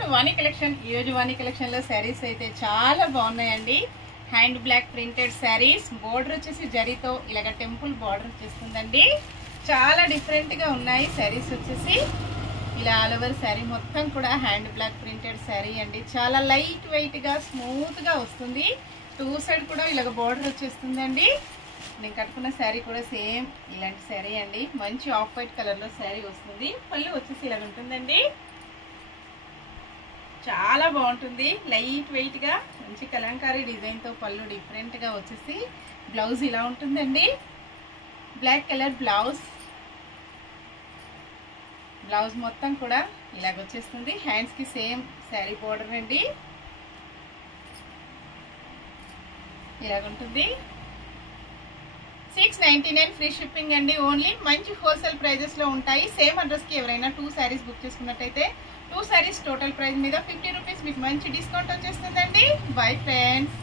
To Vani collection. ఈ రోజు వాణి collection లో శారీస్ అయితే చాలా బాగున్నాయండి. Hand block printed saris, border వచ్చేసి జరీతో ఇలాగ టెంపుల్ బోర్డర్ వచ్చేస్తుందండి. చాలా డిఫరెంట్ గా ఉన్నాయి శారీస్ వచ్చేసి. ఇలా ఆల్ ఓవర్ శారీ మొత్తం కూడా హ్యాండ్ బ్లాక్ ప్రింటెడ్ శారీ అండి. చాలా లైట్ వెయిట్ గా స్మూత్ గా వస్తుంది. టూ సైడ్ కూడా ఇలాగ బోర్డర్ వచ్చేస్తుందండి. నేను కట్టుకున్న శారీ కూడా సేమ్ ఇలాంటి శారీ అండి. మంచి ఆఫ్ వైట్ కలర్ లో శారీ వస్తుంది. పళ్ళు వచ్చేసి ఇలా ఉంటుందండి. చాలా బాగుంటుంది. లైట్ వెయిట్ గా మంచి కలంకారీ డిజైన్ తో పళ్ళు డిఫరెంట్ గా వచ్చేసి బ్లౌజ్ ఇలా ఉంటుందండి. బ్లాక్ కలర్ బ్లౌజ్ మొత్తం కూడా ఇలాగ వచ్చేస్తుంది. హ్యాండ్స్ కి సేమ్ శారీ బోర్డర్ అండి. ఇలాగుంటుంది. 699 ఫ్రీ షిప్పింగ్ అండి. ఓన్లీ మంచి హోల్సేల్ ప్రైజెస్ లో ఉంటాయి. సేమ్ అడ్రస్ కి ఎవరైనా 2 శారీస్ బుక్ చేసుకున్నట్టయితే 2 శారీస్ టోటల్ ప్రైస్ మీద 50 రూపీస్ మీకు మంచి డిస్కౌంట్ వచ్చేస్తుందండి. Bye friends.